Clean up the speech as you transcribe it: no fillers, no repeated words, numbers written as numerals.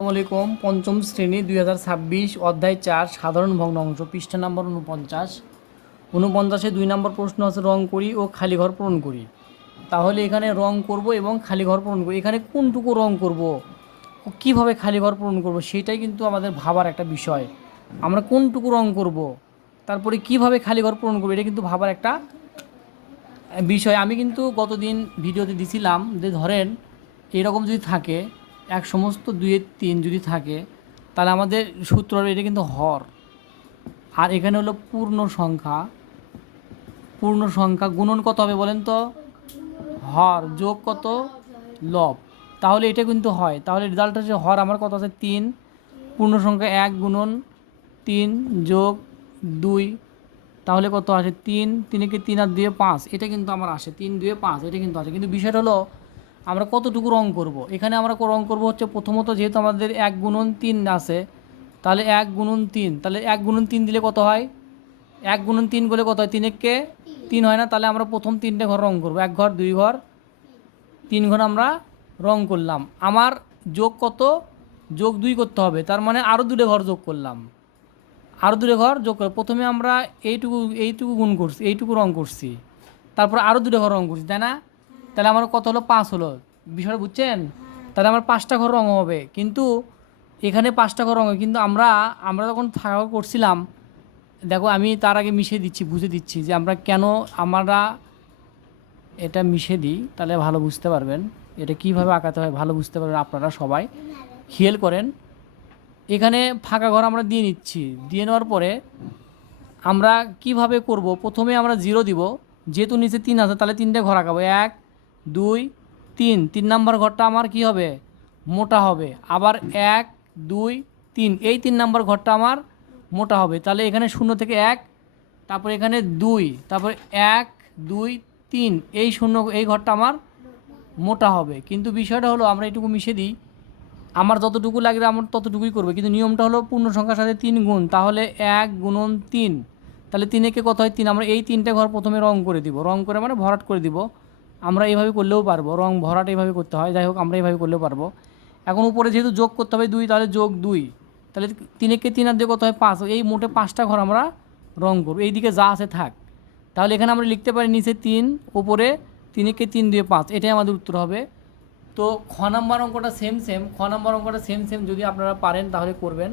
আসসালামু আলাইকুম। পঞ্চম শ্রেণী 2026 অধ্যায় 4 সাধারণ ভগ্নাংশ পৃষ্ঠা নম্বর 49। 2 নম্বর প্রশ্ন আছে রং করি ও খালি ঘর পূরণ করি। তাহলে এখানে রং করব এবং খালি ঘর পূরণ করি। এখানে কোনটুকু রং করব ও কীভাবে খালি ঘর পূরণ করব সেটাই কিন্তু আমাদের ভাবার একটা বিষয়। আমরা কোনটুকু রং করব, তারপরে কিভাবে খালি ঘর পূরণ করব, এটা কিন্তু ভাবার একটা বিষয়। আমি কিন্তু গতদিন ভিডিওতে দিছিলাম যে ধরেন এরকম যদি থাকে, এক সমস্ত 2-3 যদি থাকে, তাহলে আমাদের সূত্র হবে এটা কিন্তু হর। আর এখানে হলো পূর্ণ সংখ্যা। পূর্ণ সংখ্যা গুণন কত হবে বলেন তো? হর যোগ কত? লব। তাহলে এটা কিন্তু হয়। তাহলে রেজাল্ট হচ্ছে হর আমার কত আছে? 3। পূর্ণ সংখ্যা 1 গুণন 3 যোগ 2, তাহলে কত আসে? 3। 3কে 3 আর 2 5, এটা কিন্তু আমার আসে 3 2 5, এটা কিন্তু আসে। কিন্তু বিষয়টা হলো আমরা কতটুকু রং করব। এখানে আমরা রং করব হচ্ছে প্রথমত, যেহেতু আমাদের 1 গুণন 3 আছে, তাহলে 1 গুণন 3, তাহলে 1 গুণন 3 দিলে কত হয়? 1 গুণন 3 করলে কত হয়? 3 3 হয় না? তাহলে আমরা প্রথম 3টে ঘর রং করব। 1 ঘর 2 ঘর 3 ঘর আমরা রং করলাম। আমার যোগ কত? যোগ 2 করতে হবে, তার মানে আরও 2টে ঘর যোগ করলাম। আরও 2টে ঘর যোগ করে প্রথমে আমরা এইটুকু গুণ করছি, এইটুকু রং করছি, তারপর আরও 2টে ঘর রং করছি, তাই না? তাহলে আমার কত হলো? 5 হলো। বিষয়টা বুঝছেন? তাহলে আমার 5টা ঘর রং হবে। কিন্তু এখানে 5টা ঘর রং হবে, কিন্তু আমরা যখন ফাঁকা ঘর করছিলাম, দেখো আমি তার আগে মিশিয়ে দিচ্ছি, বুঝে দিচ্ছি যে আমরা কেন আমরা এটা মিশিয়ে দিই, তাহলে ভালো বুঝতে পারবেন। এটা কিভাবে আঁকাতে হয় ভালো বুঝতে পারবেন আপনারা সবাই। খেয়াল করেন, এখানে ফাঁকা ঘর আমরা দিয়ে নিচ্ছি। দিয়ে নেওয়ার পরে আমরা কিভাবে করব? প্রথমে আমরা 0 দিব, যেহেতু নিচে 3 আছে তাহলে 3টে ঘর আঁকাবো। 1 2 3, 3 নাম্বার ঘরটা আমার কি হবে? মোটা হবে। আবার 1 2 3, এই 3 নাম্বার ঘরটা আমার মোটা হবে। তাহলে এখানে 0 থেকে 1, তারপর এখানে 2, তারপর 1 2 3, এই ঘরটা আমার মোটা হবে। কিন্তু বিষয়টা হলো আমরা এইটুকু মিশিয়ে দিই, আমার যতটুকু লাগবে আমার ততটুকুই করবে। কিন্তু নিয়মটা হলো পূর্ণ সংখ্যার সাথে 3 গুণ, তাহলে 1 গুণন 3, তাহলে 3 কত হয়? 3। আমরা এই 3টে ঘর প্রথমে রং করে দিব, রং করে মানে ভরাট করে দিব। আমরা এইভাবে করলেও পারবো, রং ভরাট এইভাবে করতে হয়। যাই হোক, আমরা এইভাবে করলেও পারবো। এখন উপরে যেহেতু যোগ করতে হবে 2, তাহলে যোগ 2, তাহলে 3কে 3 আর 2 কত হয়? 5। এই মোটে 5টা ঘর আমরা রং করবো। এই দিকে যা আছে থাক। তাহলে এখানে আমরা লিখতে পারি নিচে 3, উপরে 3কে 3 2 5, এটাই আমাদের উত্তর হবে। তো খ নাম্বার অঙ্কটা সেম, খ নাম্বার অঙ্কটা সেম যদি আপনারা পারেন তাহলে করবেন।